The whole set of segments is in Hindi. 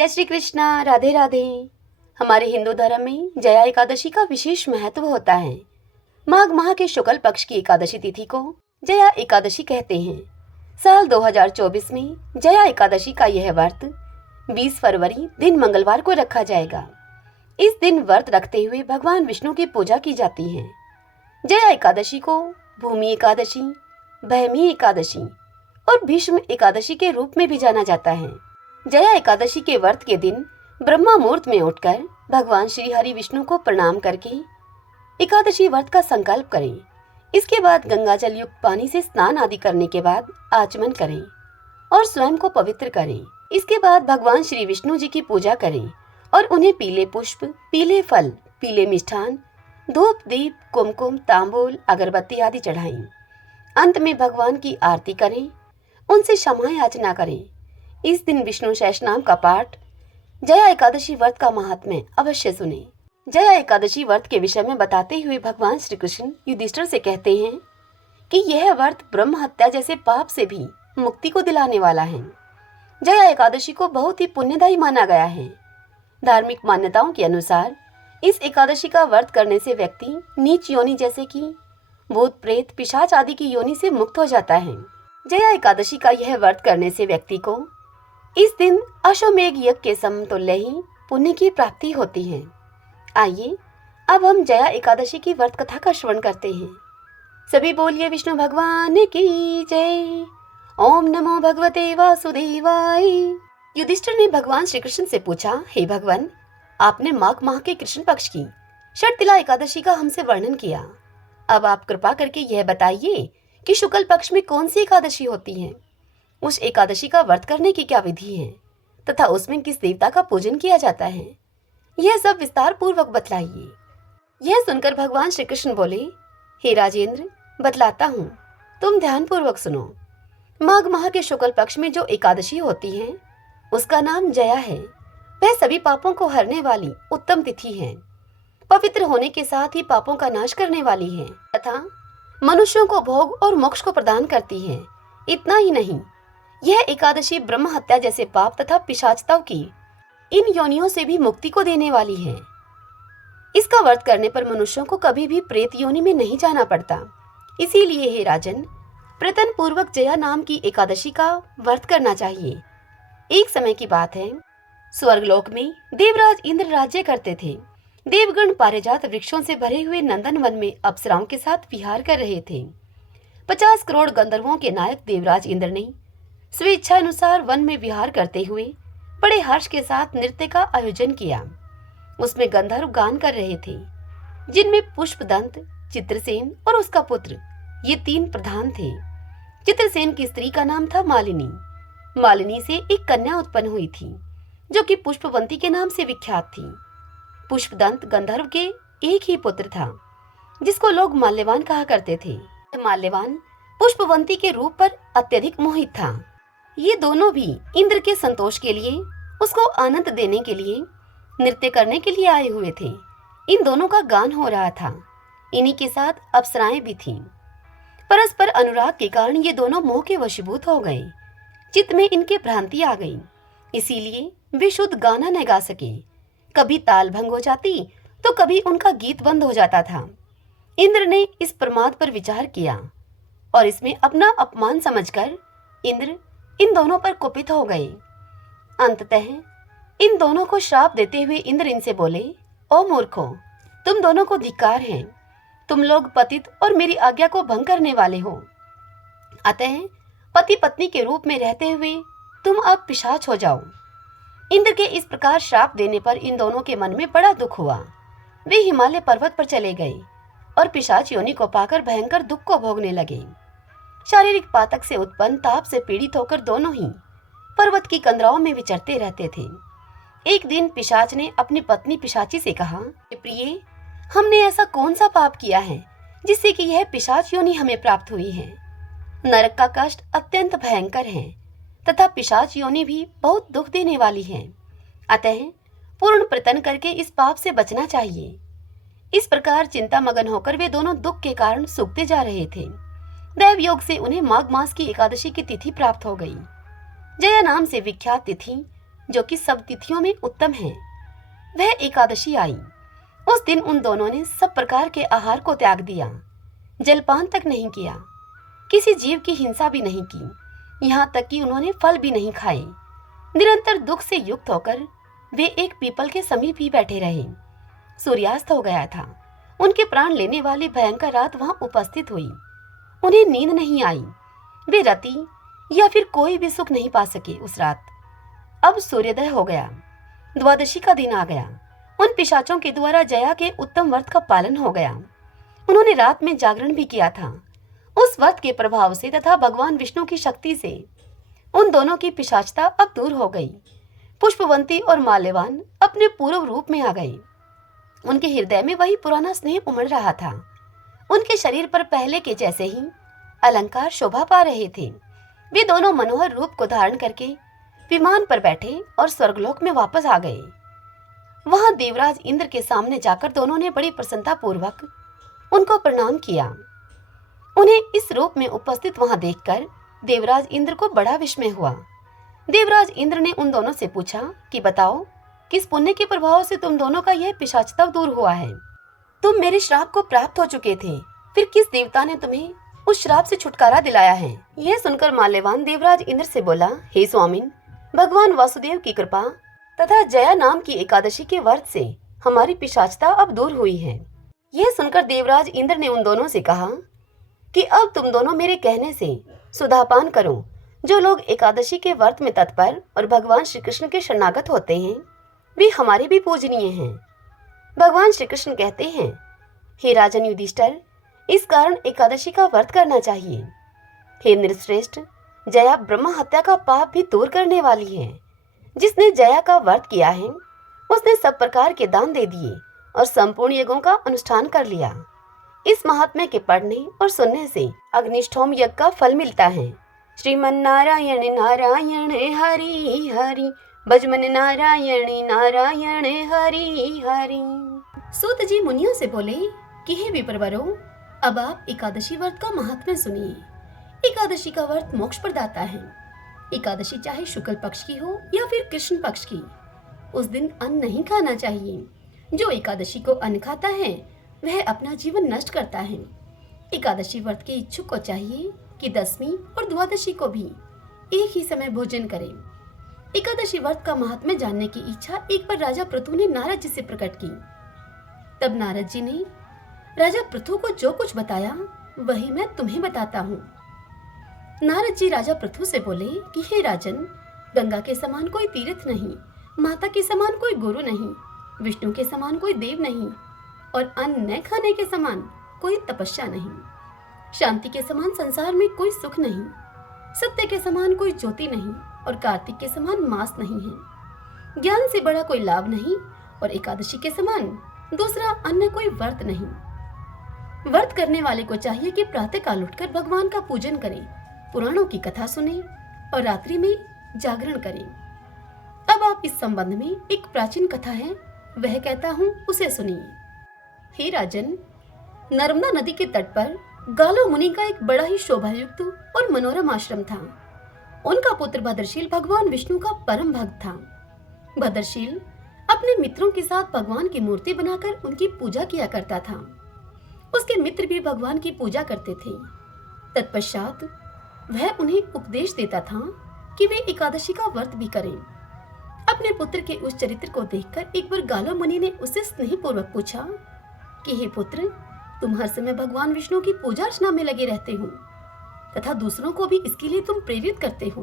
जय श्री कृष्णा, राधे राधे। हमारे हिंदू धर्म में जया एकादशी का विशेष महत्व होता है। माघ माह के शुक्ल पक्ष की एकादशी तिथि को जया एकादशी कहते हैं। साल 2024 में जया एकादशी का यह व्रत 20 फरवरी दिन मंगलवार को रखा जाएगा। इस दिन व्रत रखते हुए भगवान विष्णु की पूजा की जाती है। जया एकादशी को भूमि एकादशी, भैमी एकादशी और भीष्म एकादशी के रूप में भी जाना जाता है। जया एकादशी के व्रत के दिन ब्रह्मा मुहूर्त में उठकर भगवान श्री हरि विष्णु को प्रणाम करके एकादशी व्रत का संकल्प करें। इसके बाद गंगा जल युक्त पानी से स्नान आदि करने के बाद आचमन करें और स्वयं को पवित्र करें। इसके बाद भगवान श्री विष्णु जी की पूजा करें और उन्हें पीले पुष्प, पीले फल, पीले मिष्ठान, धूप, दीप, कुमकुम, तांबूल, अगरबत्ती आदि चढ़ाएं। अंत में भगवान की आरती करें, उनसे क्षमा याचना करें। इस दिन विष्णु सहस्रनाम का पाठ, जया एकादशी व्रत का महात्म्य अवश्य सुने। जया एकादशी व्रत के विषय में बताते हुए भगवान श्री कृष्ण युधिष्ठिर से कहते हैं कि यह व्रत ब्रह्म हत्या जैसे पाप से भी मुक्ति को दिलाने वाला है। जया एकादशी को बहुत ही पुण्यदायी माना गया है। धार्मिक मान्यताओं के अनुसार इस एकादशी का व्रत करने से व्यक्ति नीच योनि जैसे कि भूत, प्रेत, पिशाच आदि की योनि से मुक्त हो जाता है। जया एकादशी का यह व्रत करने से व्यक्ति को इस दिन अश्वमेघ यज्ञ के समतुल्य ही पुण्य की प्राप्ति होती है। आइए अब हम जया एकादशी की व्रत कथा का श्रवण करते हैं। सभी बोलिए विष्णु भगवान की जय। ओम नमो भगवते वासुदेवाय। युधिष्ठिर ने भगवान श्री कृष्ण से पूछा, हे भगवान, आपने माघ माह के कृष्ण पक्ष की षटतिला एकादशी का हमसे वर्णन किया। अब आप कृपा करके यह बताइए कि शुक्ल पक्ष में कौन सी एकादशी होती है, उस एकादशी का व्रत करने की क्या विधि है तथा उसमें किस देवता का पूजन किया जाता है, यह सब विस्तार पूर्वक बतलाइए। यह सुनकर भगवान श्री कृष्ण बोले, हे राजेंद्र, बतलाता हूँ, तुम ध्यान पूर्वक सुनो। माघ माह के शुक्ल पक्ष में जो एकादशी होती है उसका नाम जया है। वह सभी पापों को हरने वाली उत्तम तिथि है, पवित्र होने के साथ ही पापों का नाश करने वाली है तथा मनुष्यों को भोग और मोक्ष को प्रदान करती है। इतना ही नहीं, यह एकादशी ब्रह्म हत्या जैसे पाप तथा पिशाचताओं की इन योनियों से भी मुक्ति को देने वाली है। इसका व्रत करने पर मनुष्यों को कभी भी प्रेत योनि में नहीं जाना पड़ता। इसीलिए हे राजन, प्रयत्न पूर्वक जया नाम की एकादशी का व्रत करना चाहिए। एक समय की बात है, स्वर्गलोक में देवराज इंद्र राज्य करते थे। देवगण पारिजात वृक्षों से भरे हुए नंदन वन में अप्सराओं के साथ विहार कर रहे थे। 50 करोड़ गंधर्वों के नायक देवराज इंद्र ने स्वेच्छा अनुसार वन में विहार करते हुए बड़े हर्ष के साथ नृत्य का आयोजन किया। उसमें गंधर्व गान कर रहे थे, जिनमें पुष्पदंत, चित्रसेन और उसका पुत्र, ये 3 प्रधान थे। चित्रसेन की स्त्री का नाम था मालिनी। मालिनी से एक कन्या उत्पन्न हुई थी जो कि पुष्पवंती के नाम से विख्यात थी। पुष्पदंत गंधर्व के एक ही पुत्र था जिसको लोग माल्यवान कहा करते थे। माल्यवान पुष्पवंती के रूप पर अत्यधिक मोहित था। ये दोनों भी इंद्र के संतोष के लिए, उसको आनंद देने के लिए, नृत्य करने के लिए आए हुए थे। इन दोनों का गान हो रहा था। इन्हीं के साथ अप्सराएं भी थीं। परस्पर अनुराग के कारण ये दोनों मोह के वशीभूत हो गए। चित्त में इनके भ्रांति आ गई, इसीलिए वे शुद्ध गाना न गा सके। कभी ताल भंग हो जाती तो कभी उनका गीत बंद हो जाता था। इंद्र ने इस प्रमाद पर विचार किया और इसमें अपना अपमान समझकर इंद्र इन दोनों पर कुपित हो गए। अंततः इन दोनों को श्राप देते हुए इंद्र इनसे बोले, ओ मूर्खों, तुम दोनों को धिक्कार है। तुम लोग पतित और मेरी आज्ञा को भंग करने वाले हो। अतः पति पत्नी के रूप में रहते हुए तुम अब पिशाच हो जाओ। इंद्र के इस प्रकार श्राप देने पर इन दोनों के मन में बड़ा दुख हुआ। वे हिमालय पर्वत पर चले गए और पिशाच योनि को पाकर भयंकर दुख को भोगने लगे। शारीरिक पातक से उत्पन्न ताप से पीड़ित होकर दोनों ही पर्वत की कंदराओं में विचरते रहते थे। एक दिन पिशाच ने अपनी पत्नी पिशाची से कहा, प्रिय, हमने ऐसा कौन सा पाप किया है जिससे कि यह पिशाच योनि हमें प्राप्त हुई है। नरक का कष्ट अत्यंत भयंकर है तथा पिशाच योनि भी बहुत दुख देने वाली है। अतः पूर्ण प्रयत्न करके इस पाप से बचना चाहिए। इस प्रकार चिंता मगन होकर वे दोनों दुख के कारण सूखते जा रहे थे। दैव योग से उन्हें माघ मास की एकादशी की तिथि प्राप्त हो गई। जया नाम से विख्यात तिथि जो कि सब तिथियों में उत्तम है। वह एकादशी आई। उस दिन उन दोनों ने सब प्रकार के आहार को त्याग दिया, जलपान तक नहीं किया, किसी जीव की हिंसा भी नहीं की, यहाँ तक कि उन्होंने फल भी नहीं खाए। निरंतर दुख से युक्त होकर वे एक पीपल के समीप ही बैठे रहे। सूर्यास्त हो गया था। उनके प्राण लेने वाली भयंकर रात वहां उपस्थित हुई। उन्हें नींद नहीं आई। वे रति या फिर कोई भी सुख नहीं पा सके उस रात। अब सूर्योदय हो गया। द्वादशी का दिन आ गया। उन पिशाचों के द्वारा जया के उत्तम व्रत का पालन हो गया। उन्होंने रात में जागरण भी किया था। उस व्रत के प्रभाव से तथा भगवान विष्णु की शक्ति से उन दोनों की पिशाचता अब दूर हो गई। पुष्पवंती और माल्यवान अपने पूर्व रूप में आ गए। उनके हृदय में वही पुराना स्नेह उमड़ रहा था। उनके शरीर पर पहले के जैसे ही अलंकार शोभा पा रहे थे। वे दोनों मनोहर रूप को धारण करके विमान पर बैठे और स्वर्गलोक में वापस आ गए। वहां देवराज इंद्र के सामने जाकर दोनों ने बड़ी प्रसन्नता पूर्वक उनको प्रणाम किया। उन्हें इस रूप में उपस्थित वहां देखकर देवराज इंद्र को बड़ा विस्मय हुआ। देवराज इंद्र ने उन दोनों से पूछा कि बताओ, किस पुण्य के प्रभाव से तुम दोनों का यह पिशाचता दूर हुआ है? तुम मेरे श्राप को प्राप्त हो चुके थे, फिर किस देवता ने तुम्हें उस श्राप से छुटकारा दिलाया है? यह सुनकर माल्यवान देवराज इंद्र से बोला, हे स्वामिन, भगवान वासुदेव की कृपा तथा जया नाम की एकादशी के व्रत से हमारी पिशाचता अब दूर हुई है। यह सुनकर देवराज इंद्र ने उन दोनों से कहा कि अब तुम दोनों मेरे कहने से सुधापान करो। जो लोग एकादशी के व्रत में तत्पर और भगवान श्री कृष्ण के शरणागत होते हैं, वे हमारे भी पूजनीय हैं। भगवान श्री कृष्ण कहते हैं, हे राजन युधिष्ठिर, इस कारण एकादशी का व्रत करना चाहिए। हे नृश्रेष्ठ, जया ब्रह्म हत्या का पाप भी दूर करने वाली है। जिसने जया का व्रत किया है, उसने सब प्रकार के दान दे दिए और संपूर्ण यज्ञों का अनुष्ठान कर लिया। इस महात्म्य के पढ़ने और सुनने से अग्निष्ठोम यज्ञ का फल मिलता है। श्रीमन नारायण नारायण हरि हरि, भजमन नारायण नारायण हरि हरि। सूत जी मुनियों से बोले कि हे विप्रवरों, अब आप एकादशी व्रत का महात्म्य सुनिए। एकादशी का व्रत मोक्ष प्रदाता है। एकादशी चाहे शुक्ल पक्ष की हो या फिर कृष्ण पक्ष की, उस दिन अन्न नहीं खाना चाहिए। जो एकादशी को अन्न खाता है वह अपना जीवन नष्ट करता है। एकादशी व्रत के इच्छुक को चाहिए कि दसवीं और द्वादशी को भी एक ही समय भोजन करें। एकादशी व्रत का महात्म्य जानने की इच्छा एक बार राजा पृथु ने नारद जी से प्रकट की। तब नारद जी ने राजा पृथु को जो कुछ बताया वही मैं तुम्हें बताता हूँ। नारद जी राजा पृथु से बोले कि हे राजन, गंगा के समान कोई तीर्थ नहीं, माता के समान कोई गुरु नहीं, विष्णु के समान कोई देव नहीं और अन्न न खाने के समान कोई तपस्या नहीं। शांति के समान संसार में कोई सुख नहीं, सत्य के समान कोई ज्योति नहीं और कार्तिक के समान मास नहीं है। ज्ञान से बड़ा कोई लाभ नहीं और एकादशी के समान दूसरा अन्य कोई व्रत नहीं। व्रत करने वाले को चाहिए कि प्रातः काल उठकर भगवान का पूजन करें, पुराणों की कथा सुने और रात्रि में जागरण करें। अब आप इस संबंध में एक प्राचीन कथा है, वह कहता हूँ, उसे सुनिए। हे राजन, नर्मदा नदी के तट पर गालो मुनि का एक बड़ा ही शोभायुक्त और मनोरम आश्रम था। उनका पुत्र भद्रशील भगवान विष्णु का परम भक्त था। भद्रशील अपने मित्रों के साथ भगवान की मूर्ति बनाकर उनकी पूजा किया करता था। उसके मित्र भी भगवान की पूजा करते थे। तत्पश्चात वह उन्हें उपदेश देता था कि वे एकादशी का व्रत भी करें। अपने पुत्र के उस चरित्र को देखकर एक बार गालो मुनि ने उससे स्नेहपूर्वक पूछा कि हे पुत्र, तुम हर समय भगवान विष्णु की पूजा अर्चना में लगे रहते हो तथा दूसरों को भी इसके लिए तुम प्रेरित करते हो।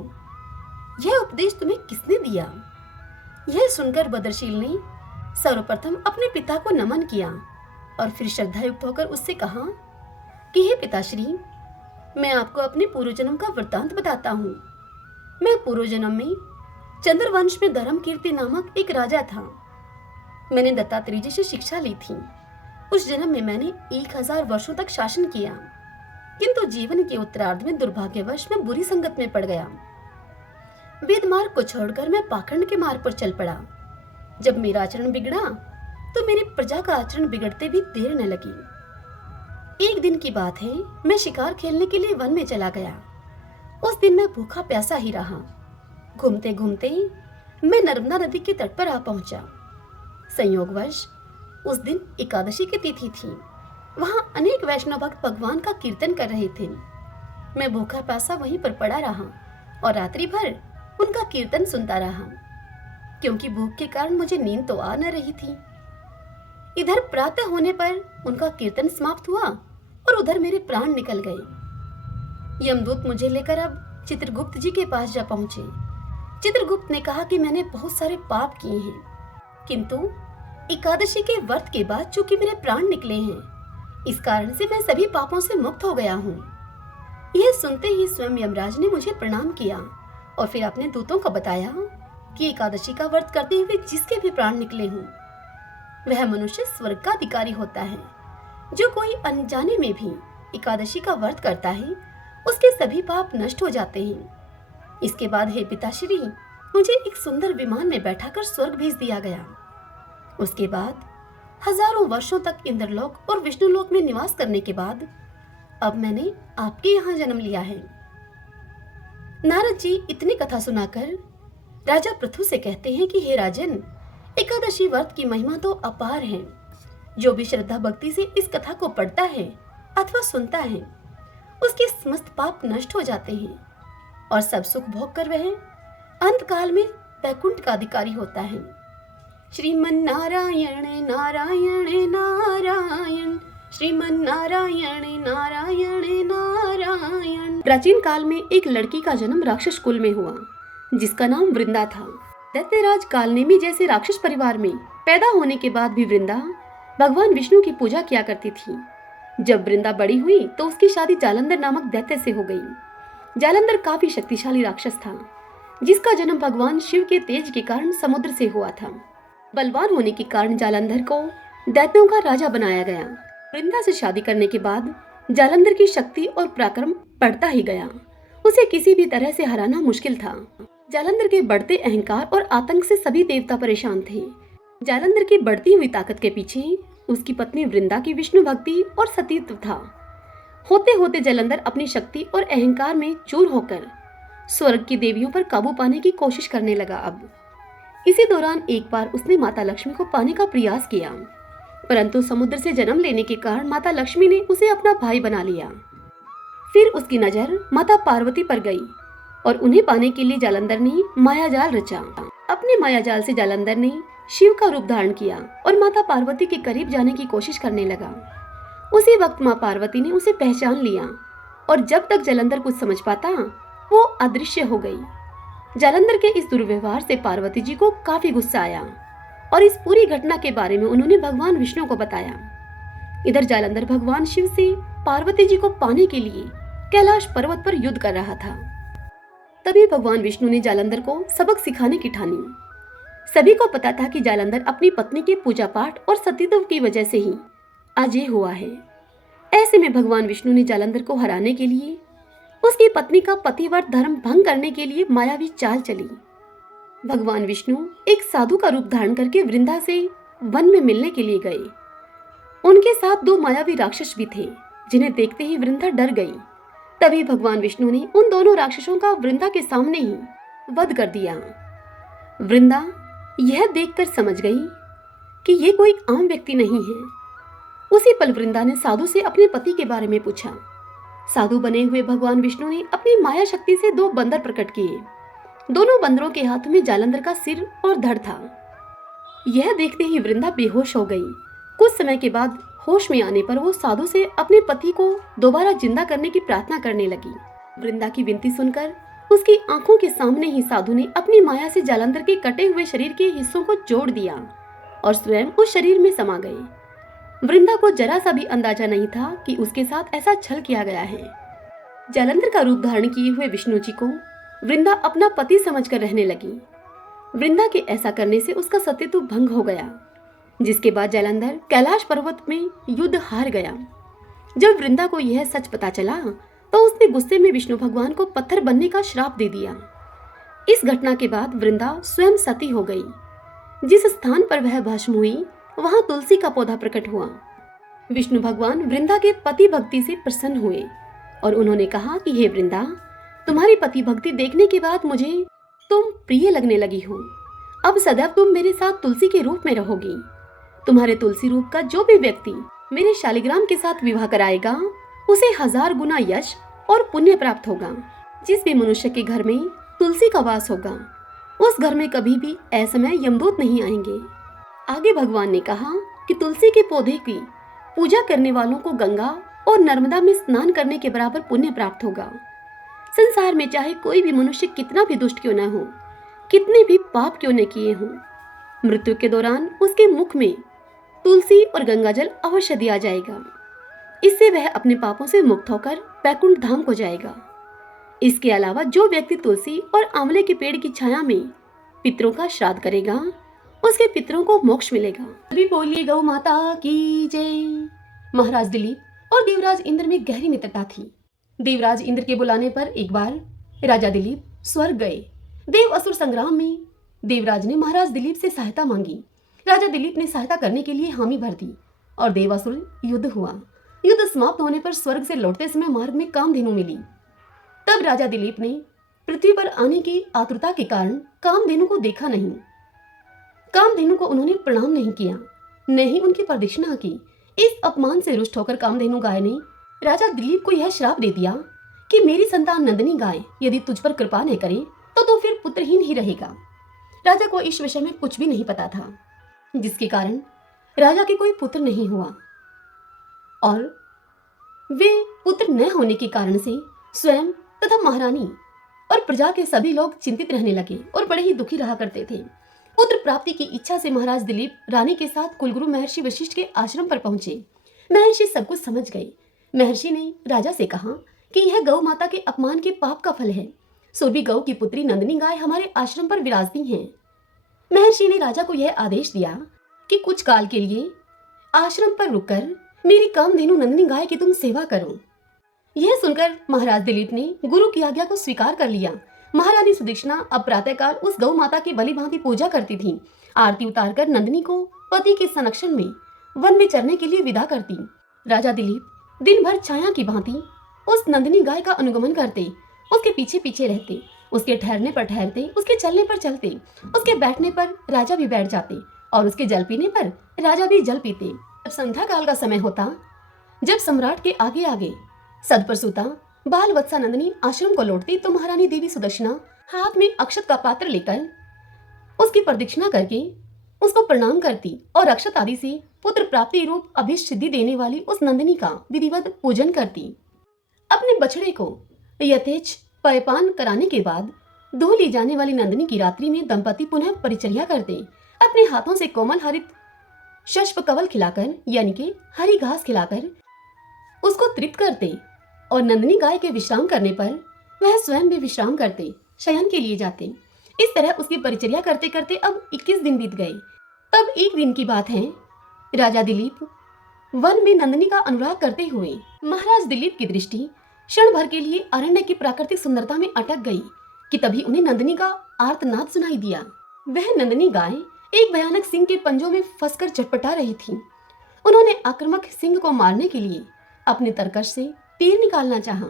यह उपदेश तुम्हें किसने दिया? यह सुनकर भद्रशील ने सर्वप्रथम अपने पिता को नमन किया और फिर श्रद्धायुक्त होकर उससे कहा कि हे पिताश्री, मैं आपको अपने पूर्व जन्म का वृत्तांत बताता हूँ। मैं पूर्व जन्म में चंद्रवंश में धर्म कीर्ति नामक एक राजा था। मैंने दत्तात्रेय जी से शिक्षा ली थी। उस जन्म में मैंने 1000 वर्षों तक शासन किया, किंतु जीवन के उत्तरार्ध में दुर्भाग्यवश मैं बुरी संगत में पड़ गया। वेद मार्ग को छोड़कर मैं पाखंड के मार्ग पर चल पड़ा। जब मेरा आचरण बिगड़ा तो मेरी प्रजा का आचरण बिगड़ते भी देर न लगी। एक दिन की बात है, मैं शिकार खेलने के लिए वन में चला गया। उस दिन मैं भूखा प्यासा ही रहा। घूमते घूमते मैं नर्मदा नदी के तट पर आ पहुंचा। संयोगवश उस दिन एकादशी की तिथि थी। वहां अनेक वैष्णव भक्त भगवान का कीर्तन कर रहे थे। मैं भूखा प्यासा वहीं पर पड़ा रहा और रात्रि भर उनका कीर्तन सुनता रहा, क्योंकि भूख के कारण मुझे नींद तो आ न रही थी। इधर प्रातः होने पर उनका कीर्तन समाप्त हुआ और उधर मेरे प्राण निकल गए। यमदूत मुझे लेकर अब चित्रगुप्त जी के पास जा पहुंचे। चित्रगुप्त ने कहा कि मैंने बहुत सारे पाप किए हैं, किंतु एकादशी के व्रत के बाद चूंकि मेरे प्राण निकले हैं, इस कारण से मैं सभी पापों से मुक्त हो गया हूँ। यह सुनते ही स्वयं यमराज ने मुझे प्रणाम किया और फिर अपने दूतों को बताया कि एकादशी का व्रत करते हुए जिसके भी प्राण निकले हों, वह मनुष्य स्वर्ग का अधिकारी होता है। जो कोई अनजाने में भी एकादशी का व्रत करता है, उसके सभी पाप नष्ट हो जाते हैं। इसके बाद हे पिताश्री, मुझे एक सुंदर विमान में बैठाकर स्वर्ग भेज दिया गया। उसके बाद हजारों वर्षों तक इंद्रलोक और विष्णुलोक में निवास करने के बाद अब मैंने आपके यहाँ जन्म लिया है। नारद जी इतनी कथा सुनाकर राजा पृथु से कहते हैं कि हे राजन, एकादशी व्रत की महिमा तो अपार है। जो भी श्रद्धा भक्ति से इस कथा को पढ़ता है अथवा सुनता है, उसके समस्त पाप नष्ट हो जाते हैं और सब सुख भोग कर वह अंत काल में वैकुंठ का अधिकारी होता है। श्रीमन नारायण नारायण नारायण, श्रीमन नारायण नारायण नारायण। प्राचीन काल में एक लड़की का जन्म राक्षस कुल में हुआ, जिसका नाम वृंदा था। दैत्यराज कालनेमी जैसे राक्षस परिवार में पैदा होने के बाद भी वृंदा भगवान विष्णु की पूजा किया करती थी। जब वृंदा बड़ी हुई तो उसकी शादी जालंधर नामक दैत्य से हो गई। जालंधर काफी शक्तिशाली राक्षस था, जिसका जन्म भगवान शिव के तेज के कारण समुद्र से हुआ था। बलवान होने के कारण जालंधर को दैत्यों का राजा बनाया गया। वृंदा से शादी करने के बाद जालंधर की शक्ति और पराक्रम बढ़ता ही गया। उसे किसी भी तरह से हराना मुश्किल था। जालंधर के बढ़ते अहंकार और आतंक से सभी देवता परेशान थे। जालंधर की बढ़ती हुई ताकत के पीछे उसकी पत्नी वृंदा की विष्णु भक्ति और सतीत्व था। होते होते जालंधर अपनी शक्ति और अहंकार में चूर होकर स्वर्ग की देवियों पर काबू पाने की कोशिश करने लगा। अब इसी दौरान एक बार उसने माता लक्ष्मी को पाने का प्रयास किया, परंतु समुद्र से जन्म लेने के कारण माता लक्ष्मी ने उसे अपना भाई बना लिया। फिर उसकी नजर माता पार्वती पर गई और उन्हें पाने के लिए जालंधर ने मायाजाल रचा। अपने मायाजाल से जालंधर ने शिव का रूप धारण किया और माता पार्वती के करीब जाने की कोशिश करने लगा। उसी वक्त माँ पार्वती ने उसे पहचान लिया और जब तक जालंधर कुछ समझ पाता, वो अदृश्य हो गई। जालंधर के इस दुर्व्यवहार से पार्वती जी को काफी गुस्सा आया और इस पूरी घटना के बारे में उन्होंने भगवान विष्णु को बताया। इधर जालंधर भगवान शिव से पार्वती जी को पाने के लिए कैलाश पर्वत पर युद्ध कर रहा था। तभी भगवान विष्णु ने जालंधर को सबक सिखाने की ठानी। सभी को पता था कि जालंधर अपनी पत्नी के पूजा पाठ और सतीत्व की वजह से ही अजय हुआ है। ऐसे में भगवान विष्णु ने जालंधर को हराने के लिए उसकी पत्नी का पतिव्रत धर्म भंग करने के लिए मायावी चाल चली। भगवान विष्णु एक साधु का रूप धारण करके वृंदा से वन में मिलने के लिए गए। उनके साथ 2 मायावी राक्षस भी थे, जिन्हें देखते ही वृंदा डर गई। तभी भगवान विष्णु ने उन दोनों राक्षसों का वृंदा के सामने ही वध कर दिया। वृंदा यह देखकर समझ गई कि ये कोई आम व्यक्ति नहीं है। उसी पल वृंदा ने साधु से अपने पति के बारे में पूछा। साधु बने हुए भगवान विष्णु ने अपनी माया शक्ति से 2 बंदर प्रकट किए। दोनों बंदरों के हाथ में जालंधर का सिर और धड़ था। यह देखते ही वृंदा बेहोश हो गई। कुछ समय के बाद होश में आने पर वो साधु से अपने पति को दोबारा जिंदा करने की प्रार्थना करने लगी। वृंदा की विनती सुनकर उसकी आंखों के सामने ही साधु ने अपनी माया से जालंधर के कटे हुए शरीर के हिस्सों को जोड़ दिया और स्वयं उस शरीर में समा गए। वृंदा को जरा सा भी अंदाजा नहीं था कि उसके साथ ऐसा छल किया गया है। जालंधर का रूप धारण किए हुए विष्णु जी को वृंदा अपना पति समझकर रहने लगी। वृंदा के ऐसा करने से उसका सतीत्व भंग हो गया, जिसके बाद जालंधर कैलाश पर्वत में युद्ध हार गया। जब वृंदा को यह सच पता चला तो उसने गुस्से में विष्णु भगवान को पत्थर बनने का श्राप दे दिया। इस घटना के बाद वृंदा स्वयं सती हो गई। जिस स्थान पर वह भस्म हुई वहां तुलसी का पौधा प्रकट हुआ। विष्णु भगवान वृंदा के पति भक्ति से प्रसन्न हुए और उन्होंने कहा कि हे वृंदा, तुम्हारी पति भक्ति देखने के बाद मुझे तुम प्रिय लगने लगी हो। अब सदैव तुम मेरे साथ तुलसी के रूप में रहोगी। तुम्हारे तुलसी रूप का जो भी व्यक्ति मेरे शालिग्राम के साथ विवाह कराएगा उसे 1000 गुना यश और पुण्य प्राप्त होगा। जिस भी मनुष्य के घर में तुलसी का वास होगा उस घर में कभी भी असमय यमदूत नहीं आएंगे। आगे भगवान ने कहा कि तुलसी के पौधे की पूजा करने वालों को गंगा और नर्मदा में स्नान करने के बराबर पुण्य प्राप्त होगा। संसार में चाहे कोई भी मनुष्य कितना भी दुष्ट क्यों न हो, कितने भी पाप क्यों न किए हों, मृत्यु के दौरान उसके मुख में तुलसी और गंगाजल अवश्य दिया जाएगा। इससे वह अपने पापों से मुक्त होकर वैकुंठ धाम को जाएगा। इसके अलावा जो व्यक्ति तुलसी और आंवले के पेड़ की छाया में पितरों का श्राद्ध करेगा उसके पितरों को मोक्ष मिलेगा। अभी बोलिए गौ माता की जय। महाराज दिलीप और देवराज इंद्र में गहरी मित्रता थी। देवराज इंद्र के बुलाने पर एक बार राजा दिलीप स्वर्ग गए। देव असुर संग्राम में देवराज ने महाराज दिलीप से सहायता मांगी। राजा दिलीप ने सहायता करने के लिए हामी भर दी और देवासुर युद्ध हुआ। युद्ध समाप्त होने पर स्वर्ग से लौटते समय मार्ग में कामधेनु मिली। तब राजा दिलीप ने पृथ्वी पर आने की आतुरता के कारण कामधेनु को देखा नहीं। कामधेनु को उन्होंने प्रणाम नहीं किया, न ही उनकी प्रदक्षिणा की। इस अपमान से रुष्ट होकर कामधेनु गाय ने राजा दिलीप को यह श्राप दे दिया कि मेरी संतान नंदिनी गाय यदि तुझ पर कृपा न करे तो फिर पुत्रहीन ही रहेगा। राजा को इस विषय में कुछ भी नहीं पता था, जिसके कारण राजा के कोई पुत्र नहीं हुआ और वे पुत्र न होने के कारण से स्वयं तथा महारानी और प्रजा के सभी लोग चिंतित रहने लगे और बड़े ही दुखी रहा करते थे। पुत्र प्राप्ति की इच्छा से महाराज दिलीप रानी के साथ कुलगुरु महर्षि वशिष्ठ के आश्रम पर पहुंचे। महर्षि सब कुछ समझ गए। महर्षि ने राजा से कहा कि यह गौ माता के अपमान के पाप का फल है। सोबी गौ की पुत्री नंदिनी गाय हमारे आश्रम पर विराजती हैं। महर्षि ने राजा को यह आदेश दिया कि कुछ काल के लिए आश्रम पर रुककर मेरी कामधेनु नंदिनी गाय की तुम सेवा करो। यह सुनकर महाराज दिलीप ने गुरु की आज्ञा को स्वीकार कर लिया। महारानी सुदक्षिणा अब प्रातःकाल उस गौ माता की भली भांति पूजा करती थी। आरती उतारकर नंदिनी को पति के संरक्षण में वन में चरने के लिए विदा करती। राजा दिलीप दिन भर छाया की भांति उस नंदिनी गाय का अनुगमन करते, उसके पीछे पीछे रहते, उसके ठहरने पर ठहरते, उसके चलने पर चलते, उसके बैठने पर राजा भी बैठ जाते और उसके जल पीने पर राजा भी जल पीते। जब संध्या काल का समय होता, जब सम्राट के आगे आगे सद पर सुता बाल वत्सा नंदिनी आश्रम को लौटती तो महारानी देवी सुदक्षिणा हाथ में अक्षत का पात्र लेकर उसकी प्रदक्षिणा करके उसको प्रणाम करती और अक्षत आदि से पुत्र प्राप्ति रूप अभीष्ट सिद्धि देने वाली उस नंदिनी का विधिवत पूजन करती। अपने बछड़े को यथेच पयपान कराने के बाद दूह ली जाने वाली नंदिनी की रात्रि में दंपति पुनः परिचर्या करते। अपने हाथों से कोमल हरित शष्प कवल खिलाकर यानी कि हरी घास खिलाकर उसको तृप्त करते और नंदिनी गाय के विश्राम करने पर वह स्वयं भी विश्राम करते, शयन के लिए जाते। इस तरह उसकी परिचर्या करते करते अब 21 दिन बीत गए। तब एक दिन की बात है, राजा दिलीप वन में नंदिनी का अनुराग करते हुए महाराज दिलीप की दृष्टि क्षण भर के लिए अरण्य की प्राकृतिक सुंदरता में अटक गई कि तभी उन्हें नंदिनी का आर्तनाद सुनाई दिया। वह नंदिनी गाय एक भयानक सिंह के पंजों में फंसकर चटपटा रही थी। उन्होंने आक्रामक सिंह को मारने के लिए अपने तरकश से तीर निकालना चाहा,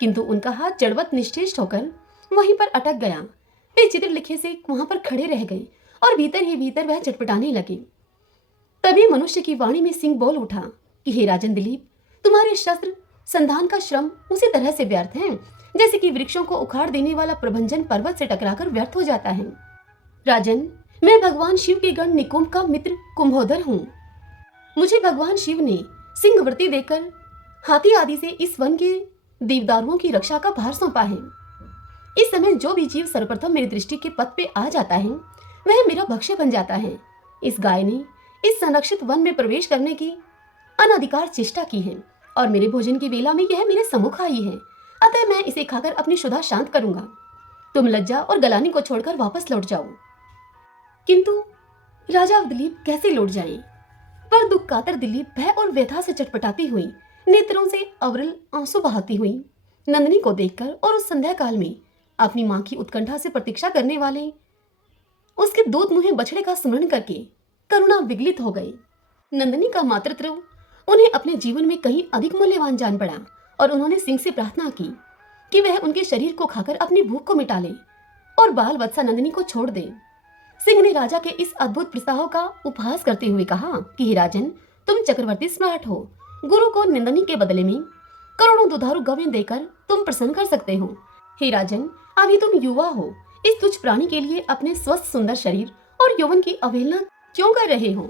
किंतु उनका हाथ जड़वत निश्चेष्ट होकर वहीं पर अटक गया। वे चित्र लिखे से वहां पर खड़े रह गए और भीतर ही भीतर वह चटपटाने लगे। तभी मनुष्य की वाणी में सिंह बोल उठा कि हे राजन दिलीप, तुम्हारे शस्त्र संधान का श्रम उसी तरह से व्यर्थ है जैसे कि वृक्षों को उखाड़ देने वाला प्रभंजन पर्वत से टकराकर व्यर्थ हो जाता है। राजन, मैं भगवान शिव के गण निकुंभ का मित्र कुंभोदर हूँ। मुझे भगवान शिव ने सिंहवृत्ति देकर हाथी आदि से इस वन के देवदारुओं की रक्षा का भार सौंपा है। इस समय जो भी जीव सर्वप्रथम मेरी दृष्टि के पथ पे आ जाता है वह मेरा भक्ष्य बन जाता है। इस गाय ने इस संरक्षित वन में प्रवेश करने की अनाधिकार चेष्टा की है और मेरे भोजन की वेला में यह मेरे सम्मुख आई है, अतः मैं इसे खाकर अपनी क्षुधा शांत करूंगा। तुम लज्जा और गलानी को छोड़कर वापस लौट जाओ। किंतु राजा दिलीप कैसे लौट जाएं? पर दुख कातर दिलीप भय और व्यथा से चटपटाती हुई, नेत्रों से अविरल आंसू बहाती हुई नंदिनी को देखकर और उस संध्या काल में अपनी मां की उत्कंठा से प्रतीक्षा करने वाले उसके दूध मुहे बछड़े का स्मरण करके करुणा विगलित हो गई। नंदिनी का मातृत्व उन्हें अपने जीवन में कहीं अधिक मूल्यवान जान पड़ा और उन्होंने सिंह से प्रार्थना की कि वह उनके शरीर को खाकर अपनी भूख को मिटा ले और बाल वत्सा नंदिनी को छोड़ दे। सिंह ने राजा के इस अद्भुत प्रस्ताव का उपहास करते हुए कहा कि हे राजन, तुम चक्रवर्ती सम्राट हो। गुरु को निंदनी के बदले में करोड़ों दुधारू गवें देकर तुम प्रसन्न कर सकते हो। हे राजन, अभी तुम युवा हो, इस तुच्छ प्राणी के लिए अपने स्वस्थ सुंदर शरीर और यौवन की अवहेलना क्यों कर रहे हो?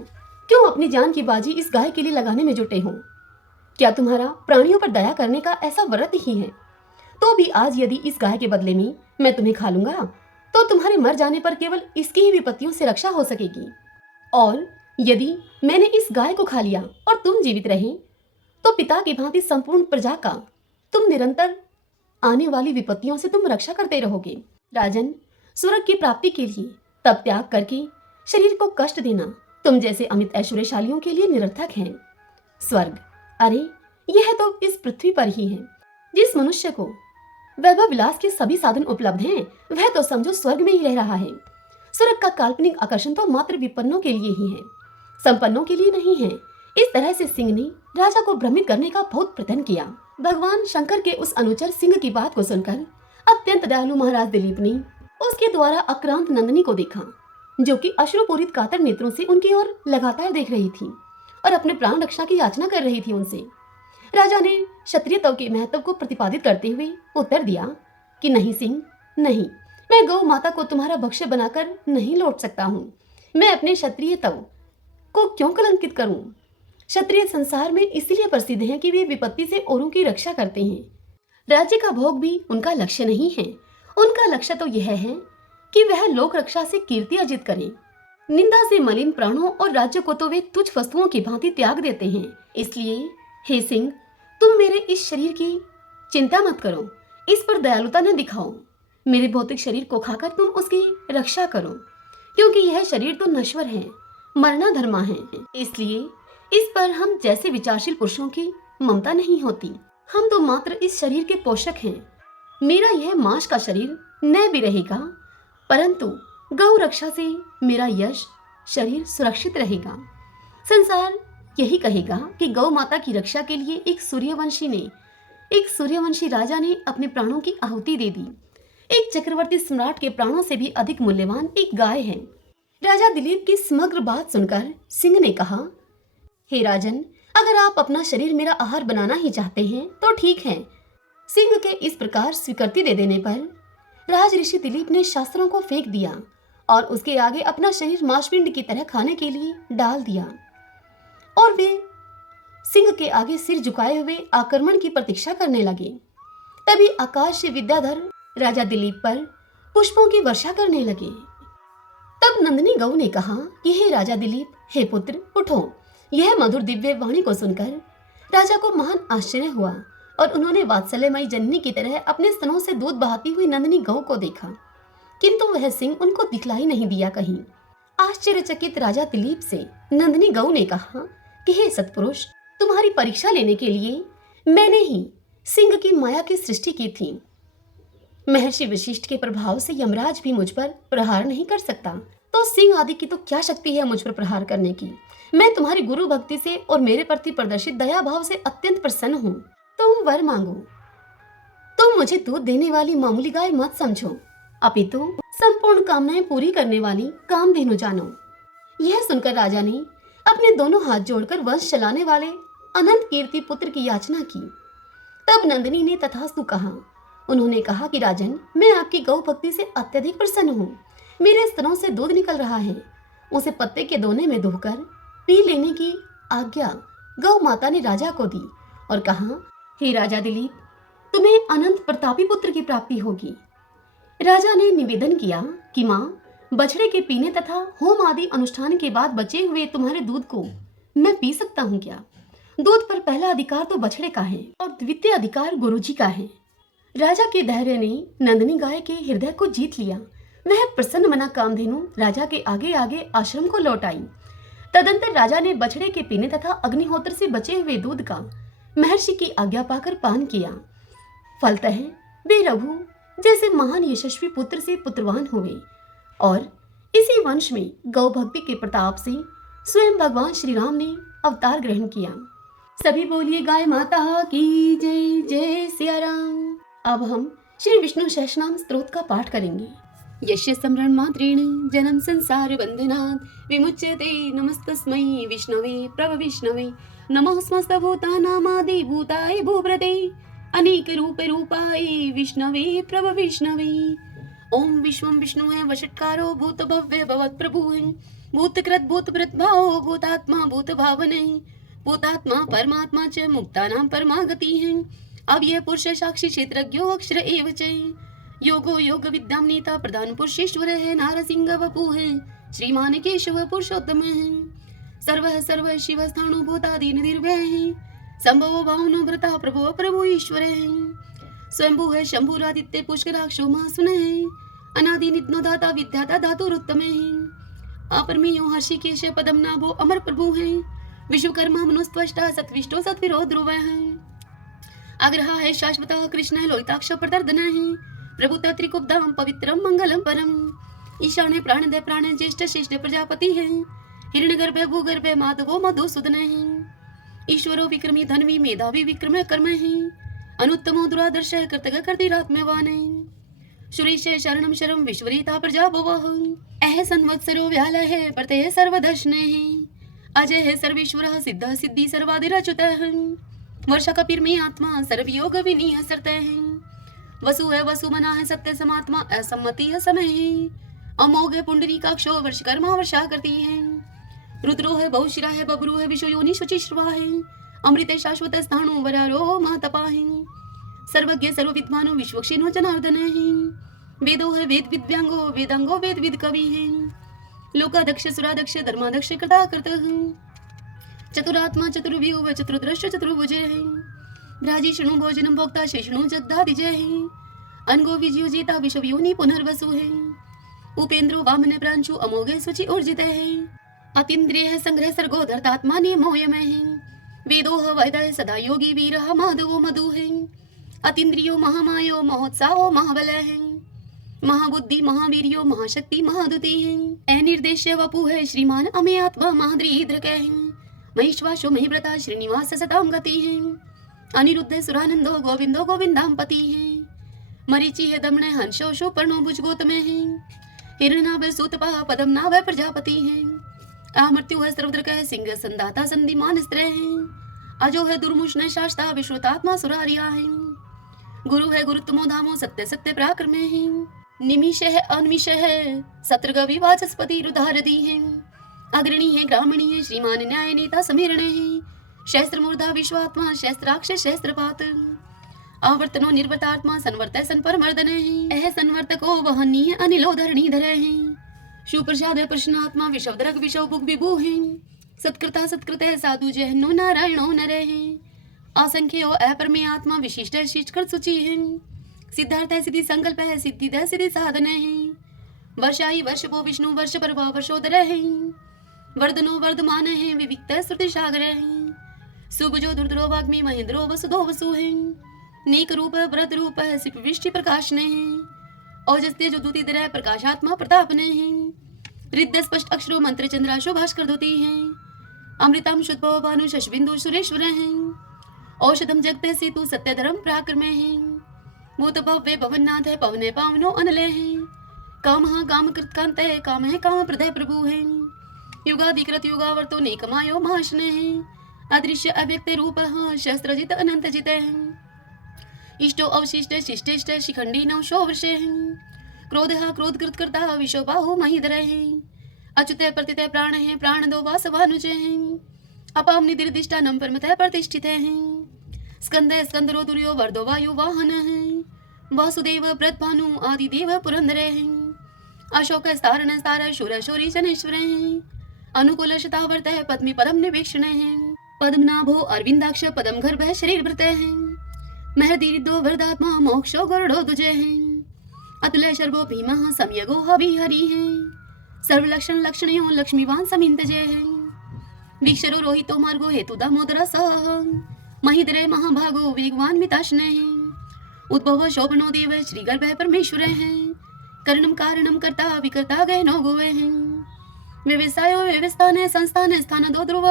क्यों अपनी जान की बाजी इस गाय के लिए लगाने में जुटे हो? क्या तुम्हारा प्राणियों पर दया करने का ऐसा व्रत ही है? तो भी आज यदि इस गाय के बदले में मैं तुम्हें खा लूंगा तो तुम्हारे मर जाने पर केवल इसकी ही विपत्तियों से रक्षा हो सकेगी। और यदि मैंने इस गाय को खा लिया और तुम जीवित रहे तो पिता की भांति संपूर्ण प्रजा का तुम निरंतर आने वाली विपत्तियों से तुम रक्षा करते रहोगे। राजन, स्वर्ग की प्राप्ति के लिए तब त्याग करके शरीर को कष्ट देना तुम जैसे अमित ऐश्वर्यशालियों के लिए निरर्थक है। स्वर्ग, अरे यह तो इस पृथ्वी पर ही है। जिस मनुष्य को वैभव विलास के सभी साधन उपलब्ध हैं, वह तो समझो स्वर्ग में ही रह रहा है। स्वर्ग का काल्पनिक आकर्षण तो मात्र विपन्नों के लिए ही है, संपन्नों के लिए नहीं है। इस तरह से सिंह ने राजा को भ्रमित करने का बहुत प्रयत्न किया। भगवान शंकर के उस अनुचर सिंह की बात को सुनकर अत्यंत दयालु महाराज दिलीप ने उसके द्वारा आक्रांत नंदिनी को देखा, जो कि अश्रुपूरित कातर नेत्रों से उनकी ओर लगातार देख रही थी और अपने प्राण रक्षा की याचना कर रही थी उनसे। राजा ने क्षत्रियत्व के महत्व को प्रतिपादित करते हुए उत्तर दिया कि नहीं सिंह, नहीं, मैं गौ माता को तुम्हारा भक्ष्य बनाकर नहीं लौट सकता हूँ। मैं अपने क्षत्रियत्व को क्यों कलंकित करूं? क्षत्रिय संसार में इसलिए प्रसिद्ध हैं कि वे विपत्ति से औरों की रक्षा करते हैं। राज्य का भोग भी उनका लक्ष्य नहीं है। उनका लक्ष्य तो यह है कि वह लोक रक्षा से कीर्ति अर्जित करें। निंदा से मलिन प्राणों और राज्य को तो वे तुच्छ वस्तुओं की भांति त्याग देते हैं। इसलिए हे सिंह, तुम मेरे इस शरीर की चिंता मत करो, इस पर दयालुता न दिखाओ। मेरे भौतिक शरीर को खाकर तुम उसकी रक्षा करो, क्योंकि यह शरीर तो नश्वर है, मरना धर्मा है। इसलिए इस पर हम जैसे विचारशील पुरुषों की ममता नहीं होती। हम तो मात्र इस शरीर के पोषक हैं। मेरा यह मांस का शरीर न भी रहेगा, परंतु गौ रक्षा से मेरा यश शरीर सुरक्षित रहेगा। संसार यही कहेगा कि गौ माता की रक्षा के लिए एक सूर्यवंशी राजा ने अपने प्राणों की आहुति दे दी। एक चक्रवर्ती सम्राट के प्राणों से भी अधिक मूल्यवान एक गाय है। राजा दिलीप की समग्र बात सुनकर सिंह ने कहा, हे राजन, अगर आप अपना शरीर मेरा आहार बनाना ही चाहते हैं तो ठीक है। सिंह के इस प्रकार स्वीकृति दे देने पर राज ऋषि दिलीप ने शास्त्रों को फेंक दिया और उसके आगे अपना शरीर मांसपिंड की तरह खाने के लिए डाल दिया और वे सिंह के आगे सिर झुकाए हुए आक्रमण की प्रतीक्षा करने लगे। तभी आकाश से विद्याधर राजा दिलीप पर पुष्पों की वर्षा करने लगे। तब नंदिनी गौ ने कहा कि हे राजा दिलीप, हे पुत्र, उठो। यह मधुर दिव्य वाणी को सुनकर राजा को महान आश्चर्य हुआ और उन्होंने वात्सल्यमयी जननी की तरह अपने स्तनों से दूध बहाती हुई नंदिनी गौ को देखा, किंतु वह सिंह उनको दिखलाई नहीं दिया कहीं। आश्चर्यचकित राजा दिलीप से नंदिनी गौ ने कहा कि हे सत्पुरुष, तुम्हारी परीक्षा लेने के लिए मैंने ही सिंह की माया की सृष्टि की थी। महर्षि वशिष्ठ के प्रभाव से यमराज भी मुझ पर प्रहार नहीं कर सकता, तो सिंह आदि की तो क्या शक्ति है मुझ पर प्रहार करने की। मैं तुम्हारी गुरु भक्ति से और मेरे प्रति प्रदर्शित दया भाव से अत्यंत प्रसन्न हूँ। तुम वर मांगो। तुम मुझे दूध देने वाली मामूली गाय मत समझो, अपितु संपूर्ण कामनाएं पूरी करने वाली कामधेनु जानो। यह सुनकर राजा ने अपने दोनों हाथ जोड़कर वंश चलाने वाले अनंत कीर्ति पुत्र की याचना की। तब नंदिनी ने तथास्तु कहा। उन्होंने कहा कि राजन, मैं आपकी गौ भक्ति से अत्यधिक प्रसन्न हूँ। मेरे स्तनों से दूध निकल रहा है, उसे पत्ते के दोने में धोकर पी लेने की आज्ञा गौ माता ने राजा को दी और कहा, हे राजा दिलीप, तुम्हें अनंत प्रतापी पुत्र की प्राप्ति होगी। राजा ने निवेदन किया कि माँ, बछड़े के पीने तथा होम आदि अनुष्ठान के बाद बचे हुए तुम्हारे दूध को मैं पी सकता हूँ क्या? दूध पर पहला अधिकार तो बछड़े का है और द्वितीय अधिकार गुरुजी का है। राजा के धैर्य ने नंदिनी गाय के हृदय को जीत लिया। वह प्रसन्न मना कामधेनु राजा के आगे आगे आश्रम को लौट आई। तदंतर राजा ने बछड़े के पीने तथा अग्निहोत्र से बचे हुए दूध का महर्षि की आज्ञा पाकर पान किया। फलतः वे रघु जैसे महान यशस्वी पुत्र से पुत्रवान हुए और इसी वंश में गौ भक्ति के प्रताप से स्वयं भगवान श्री राम ने अवतार ग्रहण किया। सभी बोलिए गाय माता की जय। जय सिया राम। अब हम श्री विष्णु सहस्रनाम स्तोत्र का पाठ करेंगे। यस्य स्मरण मात्रेण जन्म संसार बंधनात् विमुच्यते नमस्तस्मै विष्णवे प्रभविष्णवे नमः समस्त भूतानामादि भूताय भूभृते अनेक रूप रूपाय विष्णवे प्रभविष्णवे। ओम विश्वम विष्णु है वषट्कारो भूत भव्य भवत प्रभु है भूतकृत भूत भाव भूतात्मा भूत भावने भूतात्मा परमात्मा च मुक्तानां परमागति है। अब यह पुरुष साक्षी क्षेत्रज्ञो अक्षर एव च योगो योग विद्याम नेता प्रधान पुरुषेश्वर है नारसिंह वपु है श्रीमान केशव पुरुषोत्तम है सर्व सर्व शिव स्थाणु भूतादीन निर्भय है संभव भावनो भ्रता प्रभु प्रभु ईश्वर है स्वयंभू है शंभुरादित्य पुष्कराक्षो महासुन है अनादि नित्नो दाता विद्याता धातुरुत्तम है अपरमेयो हर्षिकेश पदम नाभो अमर प्रभु है विश्वकर्मा मनुस्त्वष्टा सत्विष्टो सत्विरो ध्रुव है आग्रह है शाश्वत कृष्ण लोहिताक्ष प्रदर्दन है प्रभुता त्रिकुब्धाम पवित्रम मंगलम परम ईशान्य प्राणदय प्राण ज्येष्ठ श्रेष्ठ प्रजापति है हिरण्यगर्भ भूगर्भ माधवो मधुसूदन है ईश्वरो विक्रमी धनवी मेधावी विक्रम कर्म है अनुत्तमो दुरादर्श कृतज्ञ कर्तिरात्म्यवान है सुरेश शरणम शरम विश्वरीता प्रजा भवः अह संवत्सरो व्याल है प्रत्यय सर्वदर्शन है अजय है सर्वेश्वर सिद्ध सिद्धि सर्वादिरच्युत है वर्षा कपिर में आत्मा सर्वयोग विनीय सरत है वसु है वसु मना है सत्य समात्मा असम्मति है समय है अमोघ है पुंडरी काक्षो वर्ष कर्मा वर्षा करती है रुद्रो है बहुशिरा है बबरू है विश्व योनि शुचि श्रवा है अमृत शाश्वत स्थाणु वरारो महातपा है सर्वज्ञ सर्वविद्वानो विश्वक्षिणो जनार्दन है वेदो है वेद विद्यांगो वेदांगो वेद विद कवि है लोकाध्यक्ष सुराध्यक्ष धर्माध्यक्ष कृता कृत है चतुरात्मा चतुर्व्यूह चतुर्दृश्य चतुर्भुज है भ्राजिष्णु भोजनम भोक्ता शेषणु जगदादिजय है अनगो विजयोजिता विश्वयोनि पुनर्वसु है उपेंद्रो वामन प्रांशु अमोघे सुचि ऊर्जित है अतीन्द्रिय संग्रह सर्गो धर्तात्मा नियमोयमय है वेदो वैदय सदा योगी वीर माधवो मधु है अतीन्द्रियो महामायो महोत्साहो महाबल है महाबुद्धि महावीर्यो महाशक्ति महादुति है अनिर्देश्य वपु है श्रीमान अमे आत्मा महाद्रीद्रक है महिश्वासो महिव्रता श्रीनिवास सताम गति है अनिरुद्ध सुरानंदो गोविंदो गोविंदाम पति है मरीचि है दमन हंसो शोपर्णो भुज गौतम है हिरणाभ सूतपा पदम नाभ प्रजापति है अमृत्यु है सर्वद्रक है सिंह संदाता संधिमान स्त्र है अजो है दुर्मुष्ण शास्ता विश्वतात्मा सुरारिया है गुरु है गुरुत्तमो धामो सत्य सत्य पराक्रम है निमिष है अनिमिष है सत्रगवि वाचस्पति रुधारदी है अग्रणी है ग्रामणी है श्रीमान न्याय नेता समीरण है शस्त्र मूर्धा विश्वात्मा शस्त्राक्ष शस्त्रपात आवर्तनो निर्वर्तात्मा संवर्त संपरमर्दन है अह संवर्तको वहनीय अनिलो धरणीधर है सुप्रसाद प्रश्नात्मा विषवदरक विषव भुग विभु है सत्कृता सत्कृत साधु जहनो नारायणो नर है असंख्यो अपरमे आत्मा विशिष्ट शिष्टकृत सूचि है सिद्धार्थ है सिद्धि संकल्प है सिद्धि दय सिद्धि साधन है वर्षाई वर्षपो विष्णु वर्ष परवा वर्षोदर है वर्धनो वर्धमान है विविक्त श्रुति सागर है सुभजो दुर्धरो वाग्मी महेंद्रो वसुधो वसु है नेक रूप व्रत रूप है सिप विष्टि प्रकाश ने है ओजस्ते जो दूती दर प्रकाशात्मा प्रताप ने है रिद्ध स्पष्ट अक्षरो मंत्र चंद्राशो भास्कर धोती है अमृतम शुद्ध भानु शशबिंदु सुरेश्वर है औषधम जगत सेतु सत्य धर्म पराक्रम है भूत भव्य भवननाथ है पवन पावनो अनल है काम काम कृत कांत है काम है काम प्रदय प्रभु है युगाधिकृत युगावर्तो नेकमायो महाशन है अदृश्य अव्यक्त रूप शस्त्रजित अनंत जित है इष्टो अवशिष्ट शिष्टेष्ट शिखंडी नवशो वर्ष है क्रोध क्रोधकृत करता विश्वबाहु महीधर है अच्युत प्रतित प्राण है प्राण दो वासवानुज है अपाम निदिर्दिष्टा नम परमतः प्रतिष्ठित है स्कंद स्कंदरो दुर्यो वर्दो वायु वाहन है वासुदेव प्रतभानु आदि देव पुरंदर है अशोक स्तारण स्तार शूर शौरी जनेश्वर है अनुकूल शतावर्त है पद्मी पदम निवेक्षण है पद्मनाभो अरविंदाक्ष पदम गर्भ है शरीर भृत है महदीरिदो वरदात्मा मोक्षो गरुड़ो दुजय है अतुल शर्वो भीमा समयगो हवि हरि है सर्वलक्षण लक्षणयो लक्ष्मीवान समिंत जय है वीक्षरो रोहितो मार्गो हेतु दामोदर सह महिद्रय महाभागो वेगवान मिताश्न है उद्भव शोभनो देव श्री गर्भ परमेश्वर है कर्णम कारणम कर्ता विकर्ता गहनो गोवे है व्यवसायो व्यवस्थान संस्थान स्थान दो ध्रुव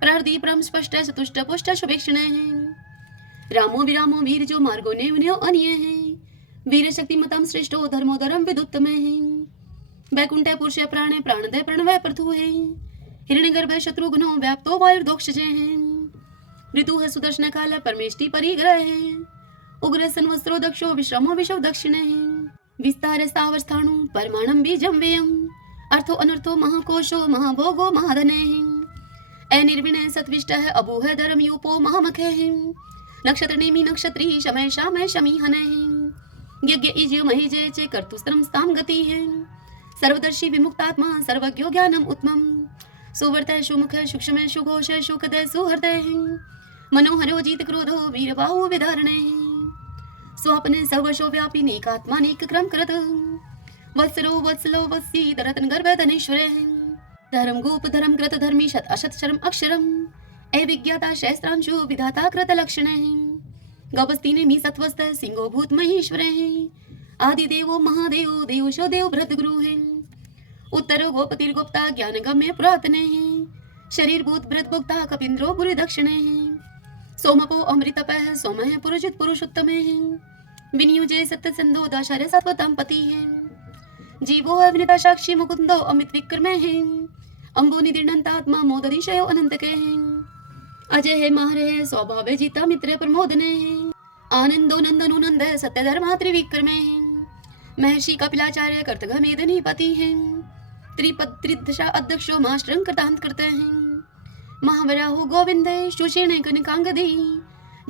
प्रार्थी परम स्पष्ट चतुष्ट पुष्ट शुभेक्षण है रामो विरामो वीर जो मार्गो नेवन्यो अन्य है वीर शक्तिमतां श्रेष्ठो धर्मोदरं विदुत्तमे वैकुंठे पुरुषे प्राणे प्राणदय प्रणवय प्रथु है हिरण्यगर्भ शत्रुघ्नो व्याप्तो वायुर्दोक्षजे ऋतु है सुदर्शन काल परमेष्टि परिग्रह है उग्र संवत्सरो दक्षो विश्रमो विशव दक्षिणे विस्तार स्थावस्थाणु परमाणम बीजम व्ययम अर्थो अनर्थो महाकोशो महाभोगो महाधने अनिर्विणय सत्विष्ट है अभूह धर्म यूपो महामखे नक्षत्र नेमि नक्षत्री शमय शामय शमी हने यज्ञ इज महिजे चे कर्तुस्त्रम स्ताम गति है सर्वदर्शी विमुक्तात्मा सर्वज्ञो ज्ञानम उत्तमम सुवर्त सुमुख सूक्ष्म सुघोष सुखदय सुहृदय मनोहरो जीत क्रोधो वीरबाहु विधारणे स्वापने सर्वशो व्यापी नेकात्मा नेक क्रम करत वत्सरो वत्सलो वत्सी रतन गर्भ धनेश्वरे धर्म गोप धर्म कृत धर्मी शत अशत शर्म अक्षरम अविज्ञाता शस्त्रांशु विधाता कृत लक्षणे गपस्ती ने मी सत्वस्त सिंहो भूत महेश्वरे आदि देवो महादेव देवशो देव भ्रत गुरु उत्तर गोपतिर गुप्ता ज्ञान गम्य पुरातने शरीर भूत भ्रत भुक्ता कपिंद्रो बुरी दक्षिणे सोमपो अमृतप सोम पुरुषित पुरुषोत्तम विनियुजे सत्य संदो दाशर सत्वतम पति जीवो अविनिता साक्षी मुकुंदो अमित विक्रमे अंबो निदिर्णंतात्मा मोदधिशयो अनंत के अजय है मारे है स्वभाव जीता मित्र प्रमोदने आनंदो नंदनो नंद सत्य धर्मा त्रिविक्रमे महर्षि कपिलाचार्य कर्तघ मेदनी पति हैं त्रिपद त्रिदशा अध्यक्षो मास्टरं कृतांत करते हैं महावराहु गोविंद सुषेण कनकांगदी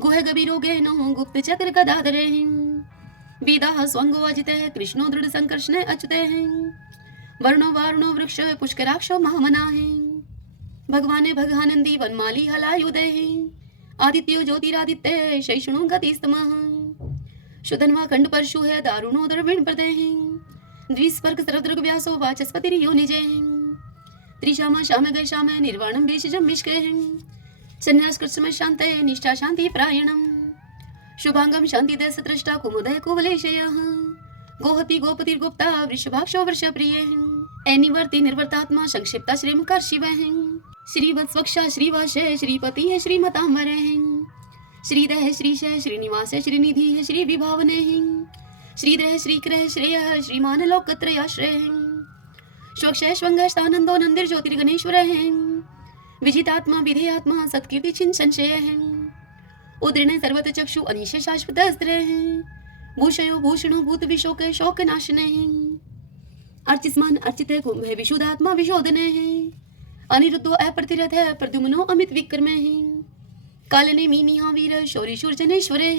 गुह गभीरोगे नो गुप्त चक्र गदाधरे वेदा स्वंगो अजिते कृष्णो दृढ़ संकर्षण अच्युते वर्णो वारुणो वृक्ष पुष्कराक्षो महामना भगवान भगानंदी वनमाली हलायुदे आदित्यो ज्योतिरादित्य शैषणो गतिस्तमः शुधन्वा खंड परशु है दारुणो द्रविण प्रदे द्विस्पर्क सरदृग व्यासो वाचस्पतिर्यो निजे त्रिशामा शाम गय शाम निर्वाणम बीजजम मिष्के सन्यास कृष्ण शांत निष्ठा शांति प्रायणम शुभांगम शांति दय सत्रष्टा कुमुदय कुवलेशय गोहति गोपतिर्गुप्ता वृषभाक्षो वृषप्रिय अनिवर्ति निर्वर्तात्मा संक्षिप्ता श्रीमुखर शिव श्रीवत्स्वक्षा श्रीवाशय श्रीपति है श्रीमतांबर श्रीदय श्रीशय श्रीनिवास श्रीनिधि है श्री विभावने श्रीद्रह श्रीक्रह श्रेय श्रीमान लोकत्रयाश्रय स्वक्षय स्वंगस्तानंदो नंदिर ज्योतिर्गणेश्वर विजितात्मा विधेयात्मा सत्कीर्ति छिन संशय उदृण सर्वत चक्षु अनिश शाश्वत अस्त्र भूषयो भूषणो भूत विशोक शोक नाशने अर्चिस्मान अर्चित कुंभ विशुद्धात्मा विशोधने अनिरुद्धो अप्रतिरथ प्रद्युम्नो अमित विक्रमे कालने मीनिहा वीर शौरी शूर्जनेश्वरे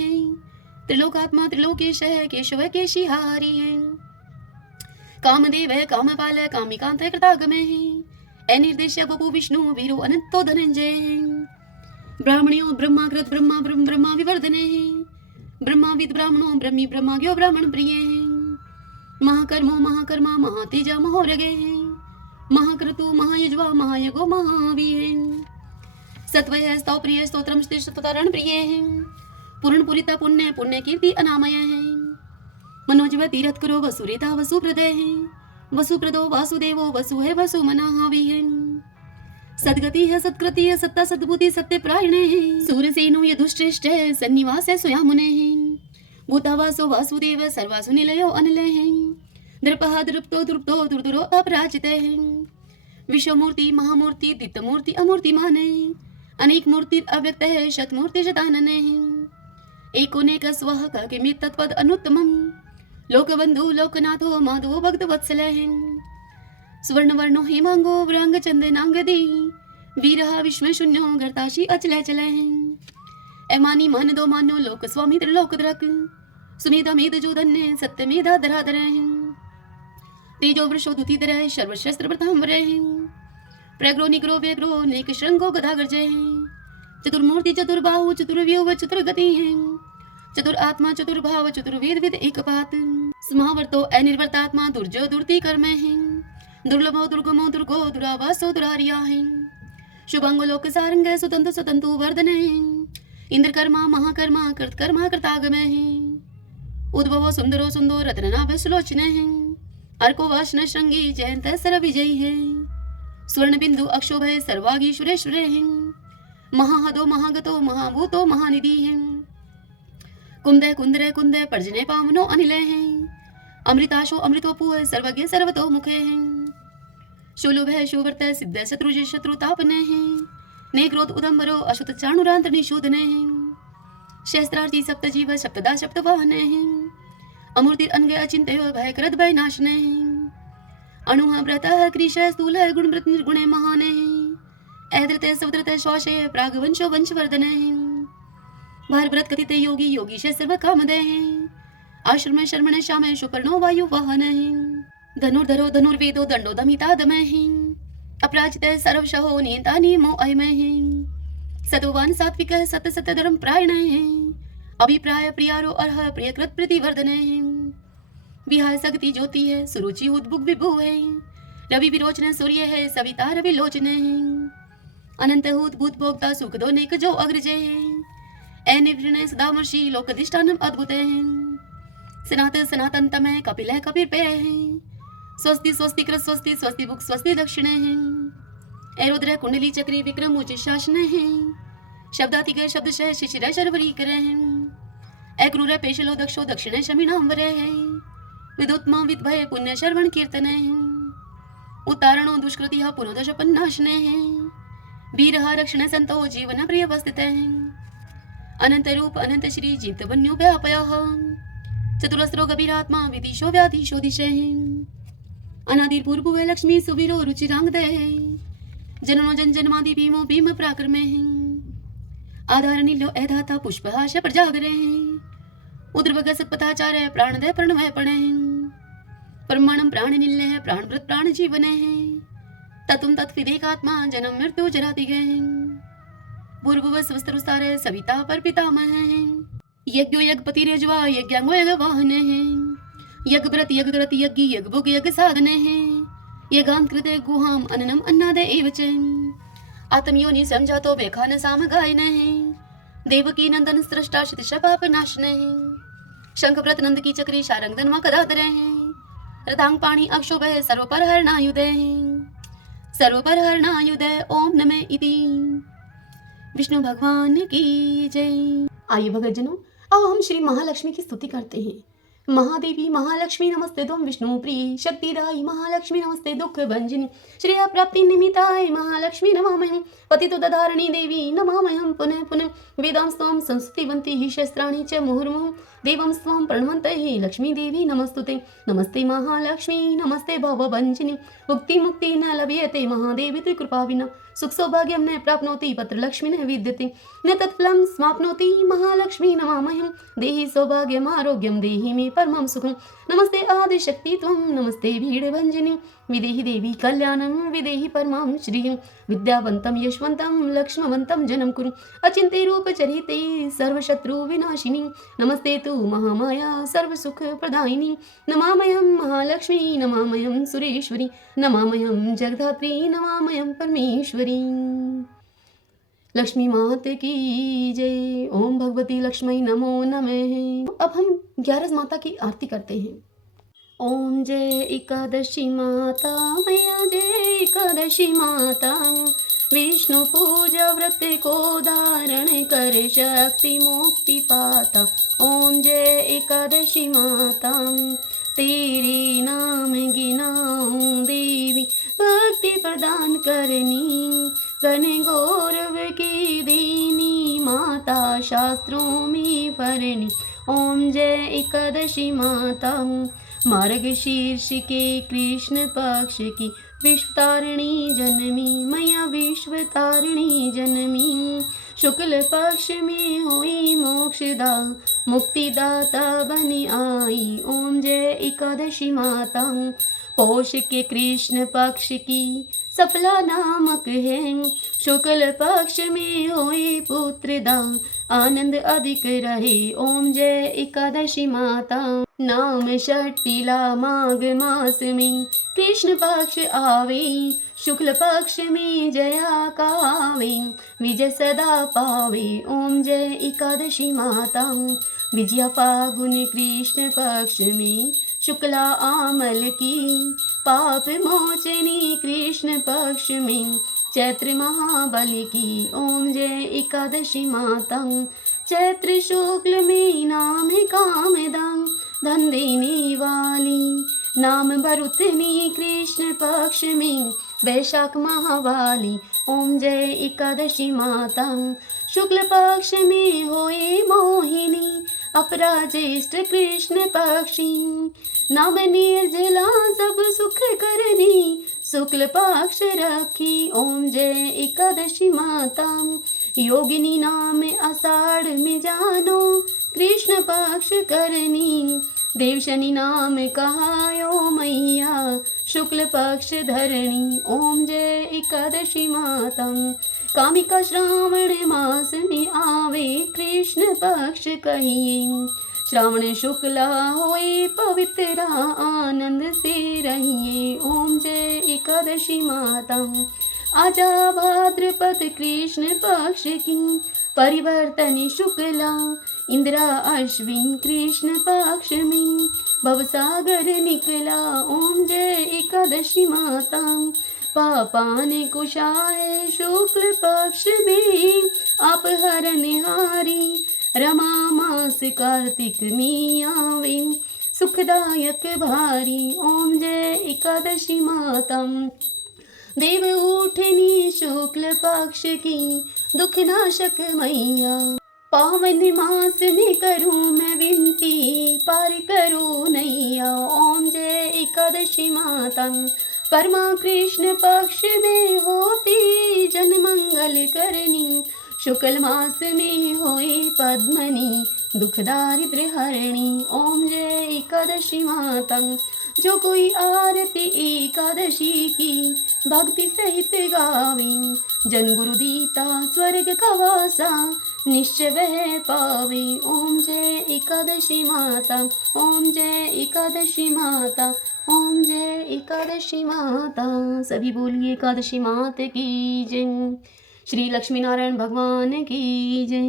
त्रिलोकात्मा त्रिलोकेश केशव केशिहारी कामदेव कामपाल कामिकांत कृतागमे अनिर्देश्य गोपु विष्णु वीरो अनंतो धनंजय ब्राह्मणो ब्रह्माकृत ब्रह्मा ब्रह्म ब्रह्मा विवर्धने ब्रह्माविद ब्राह्मणो ब्रह्मी ब्रह्माज्ञो ब्राह्मण प्रिय महाकर्मो महाकर्मा महातेजा महोरगे महाक्रतु महायुज्वा महायगो महावीर सत्वय स्तौ प्रिय स्तोत्रम स्तुतरण प्रिय पूर्ण पुरिता पुण्य पुण्य कीर्ति अनामय मनोजव तीरथ करो वसुरेता वसुप्रदय वसुप्रदो वासुदेवो वसु है वसु मनाहावी सदगति है सत्कृति है सत्ता सद्बुद्धि सत्य प्रायणे सूरसेनो यदुश्रेष्ठ सन्निवास है स्वयामुने भूतावासो वासुदेव सर्वासु निलयो अनिलय दृपः दृप्तो दृप्तो दुर्दुरो अपराजित विश्वमूर्ति महामूर्ति दित्तमूर्ति अमूर्तिमान अनेक मूर्ति अव्यक्त है शतमूर्ति शतानन एकोनेक स्वः किमित तत्पद अनुत्तमम् लोकबंधु लोकनाथो माधवो भक्त वत्सल स्वर्ण वर्णो हेमांगो व्रांग चंदनांगदी वीरहा विश्व शून्यो गर्ताशी अचल चल एमानी मन दो मानो लोक स्वामी त्रिलोक द्रक सुमेधा मेध जो धन्य सत्य मेधा धराधर तेजो वृषो दुतिधर सर्वशस्त्र प्रतांबर प्रग्रो निग्रो व्यग्रो नेक श्रृंगो गदागर जय चतुर्मूर्ति चतुर्बाहु चतुर्व्यूह चतुर्गति चतुर आत्मा चतुर्भाव चतुर्वेद विद एकपात समावर्तो अनिर्वर्तात्मा दुर्जो दुर्ति कर्म दुर्लभो दुर्गमो दुर्गो दुरावासो दुरारिया शुभंगो लोक सारंग सुतंतु सुतंतु वर्धने इंद्रकर्मा महाकर्मा कृतकर्मा कृतागम उद्भवो सुंदरो सुंदो रत्ननाभ सुलोचन अर्को वासन श्रृंगी जयंत सर विजयी स्वर्ण बिंदु अक्षोभय सर्वागीश्वरेश्वर महाहदो महागतो महाभूतो महानिधि कुंदे कुंदरे कुंदे पर्जने पावनो अनिले हैं, अमृताशो अमृतोपु सर्वज्ञ सर्वतो मुखे हैं, शूलुभ शुवर्त सिद्ध शत्रुज शत्रुतापने हैं, ने क्रोध उदम्बरो अशुत चाणुरांत निशोधने हैं, शस्त्रार्थी सप्त जीव सप्तदा सप्त वाहने हैं, अमूर्ति अनगे अचिंत्य भय करद भय नाशने हैं, अणुः व्रतः कृश स्थूल गुणवृत निर्गुणे महाने हैं, ऐद्रते सवद्रते श्वासे प्रागवंशो वंशवर्धने हैं, भारव्रत कथिते योगी योगीश सर्व कामदे हैं, आश्रम शर्मण श्यामे सुपर्णो वायु वाहन हैं, धनुर्धरो धनुर्वेदो दंडो दमिता दमे हैं, अपराजिते सर्वशहो नियंता नियमो अयमे हैं, सतोवान सात्विक सत सत धर्म प्रायण हैं, अभिप्राय प्रियारो अर्ह प्रियकृत प्रतिवर्धने हैं, विहाय सगति ज्योति है सुरुचि उद्भुग विभु है, रवि विरोचन सूर्य है सविता रवि लोचने हैं, अनंत हूत भूत भोक्ता सुख दो नेक जो अग्रजे हैं, ए निवृण सदामर्षि लोकधिष्ठानम अद्भुत हैं, सनातन तमय कपिल है कपिर पे हैं, स्वस्ति स्वस्ति कृत स्वस्ति स्वस्ति भुक स्वस्ति दक्षिणे हैं, ए रुद्र कुंडली चक्री विक्रम उचित शासन हैं, शब्दातिक शब्द शह शिशिर शर्वरी करे हैं, ए क्रूर पेशलो दक्षो दक्षिणे शमीनाम वरे हैं, विदुत्मा विद्भय पुण्य शर्वण कीर्तने हैं, उतारणो दुष्कृति पुनोदश पन्नाशने हैं, वीर रक्षण संतो जीवन प्रिय वस्तित हैं, अनंत रूप अनंत श्री जीत वन्यो व्यापय चतुरस्रो गभीरात्मा विदिशो व्याधीशो दिशे हैं, अनादिर पूर्व लक्ष्मी सुवीरो रुचिरांग दे हैं, जननो जन जन्मादि भीमो भीम पराक्रमे हैं, आधार नीलो ऐधाता पुष्पहाश प्रजागरे हैं, उद्रवग सत्पथाचार्य प्राण दे प्रणवय पणे हैं, परमाणम प्राण निल्ले है प्राण व्रत प्राण जीवने हैं, ततुम तत्विदेकात्मा जन्म मृत्यु जराति गए हैं, पूर्व स्वस्तरुस्तारे सविता पर पितामह हैं, यज्ञो यज्ञपति रेजवा यज्ञांगो यज्ञ वाहने हैं, यज्ञ व्रत यज्ञ कृत यज्ञ यज्ञ भोग यज्ञ साधने हैं, यज्ञांत कृते गुहाम अन्नम अन्नादे एवच आत्मयोनि समझातो बेखान साम गायने हैं, देवकी नंदन सृष्टा क्षितिश पाप नाशने हैं, शंख व्रत नंद की चक्री शारंग धनवा कदादरे हैं, रतांग पाणी अक्षोभ सर्व पर हरणायुधे हैं, सर्व पर हरणायुधे ओम नमे इति। विष्णु भगवान की जय। आइए भगतजनों, अब हम श्री महालक्ष्मी की स्तुति करते हैं। महादेवी महालक्ष्मी नमस्ते तुम विष्णु प्रिय शक्तिदायी महालक्ष्मी नमस्ते दुख भंजनी श्रेय प्राप्ति निमित्ताय महालक्ष्मी नमामहं पतितो दधारणी देवी नमामहं पुनः पुनः वेदां स्वां संस्तुतिवन्ति हि शस्त्राणि च मुहुर्मुहुः देवं स्वां प्रणवन्तये लक्ष्मी देवी नमस्तुते नमस्ते महालक्ष्मी नमस्ते भवभञ्जनी मुक्ति मुक्ति न लभ्यते महादेवी तु कृपा विना सुख सौभाग्यं न प्राप्नोति पत्रलक्ष्मी न विद्यते न तत्फलं समाप्नोति महालक्ष्मी नमामहं देहि सौभाग्यम् आरोग्यं देहि मे परमं सुखं नमस्ते आदिशक्ति त्वं नमस्ते भीडभञ्जनी विदेहि देवी कल्याणं विदेहि परमां श्रियं विद्यावन्तं यशवन्तं लक्ष्मवन्तं जनं कुरु अचिन्त्य रूपचरिते सर्वशत्रुविनाशिनी नमस्ते तु महामाया सर्वसुखप्रदायिनी नमामयं महालक्ष्मी नमामयं सुरेश्वरी नमामयं जगधात्री नमामयं परमेश्वरी। लक्ष्मी माता की जय। ओम भगवती लक्ष्मी नमो नमः। अब हम 11 माता की आरती करते हैं। ओम जय एकादशी माता मैया जय एकादशी माता विष्णु पूजा व्रत को धारण कर शक्ति मुक्ति पाता। ओम जय एकादशी माता तेरे नाम गिनाऊं देवी भक्ति प्रदान करनी घन गौरव की दीनी माता शास्त्रों में फरनी। ओम जय एकादशी माता मार्गशीर्ष के कृष्ण पक्ष की विश्वतारिणी जनमी मैया विश्वतारिणी जनमी शुक्ल पक्ष में हुई मोक्षदा मुक्तिदाता बनी आई। ओम जय एकादशी माता पौष के कृष्ण पक्ष की सफला नामक है शुक्ल पक्ष में हुई पुत्रदा आनंद अधिक रहे। ओम जय एकादशी माता नाम षष्ठीला माघ मास में कृष्ण पक्ष आवे शुक्ल पक्ष में जया कावे विजय सदा पावे। ओम जय एकादशी माता विजया फागुन कृष्ण पक्ष में शुक्ला आमल की पाप मोचनी कृष्ण पक्ष में चैत्र महाबल की। ओम जय एकादशी माता चैत्र शुक्ल में नाम है कामदान, धन देने वाली। नाम भरुतनी कृष्ण पक्ष में, वैशाख महावाली। ओम जय एकादशी माता। शुक्ल पक्ष में होए मोहिनी, अपराजेष्ठ कृष्ण पक्षी। नाम निर्जला सब सुख करनी, शुक्ल पक्ष रखी। ओम जय एकादशी माता। योगिनी नाम आषाढ़ में जानो, कृष्ण पक्ष करनी। देवशनि नाम कहायो मैया, शुक्ल पक्ष धरणी। ओम जय एकादशी माता। कामिका श्रावण मास में आवे, कृष्ण पक्ष कहिए। श्रावण शुक्ला होए पवित्र, आनंद से रहिए। ओम जय एकादशी माता। आजा भाद्रपद कृष्ण पक्ष की, परिवर्तन शुक्ला। इंद्रा अश्विन कृष्ण पक्ष में, भवसागर निकला। ओम जय एकादशी माता। पापान कुशाय शुक्ल पक्ष में, आप हरनिहारी। रमा मास कार्तिक में आवे, सुखदायक भारी। ओम जय एकादशी माता। देव उठनी शुक्ल पक्ष की, दुख नाशक मैया। पावन मास में करूं मैं विनती, पार करो नैया। ओम जय एकादशी माता। परमा कृष्ण पक्ष में होती, जन मंगल करनी। शुक्ल मास में होए पद्मनी, दुख दारिद्र्य हरणी। ओम जय एकादशी माता। जो कोई आरती एकादशी की, भक्ति सहित गावे। जन गुरु दीता स्वर्ग का वासा, निश्चय वह पावे। ओम जय एकादशी माता। ओम जय एकादशी माता। ओम जय एकादशी माता। सभी बोलिए एकादशी माता की जय। श्री लक्ष्मी नारायण भगवान की जय।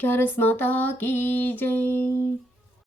11 माता की जय।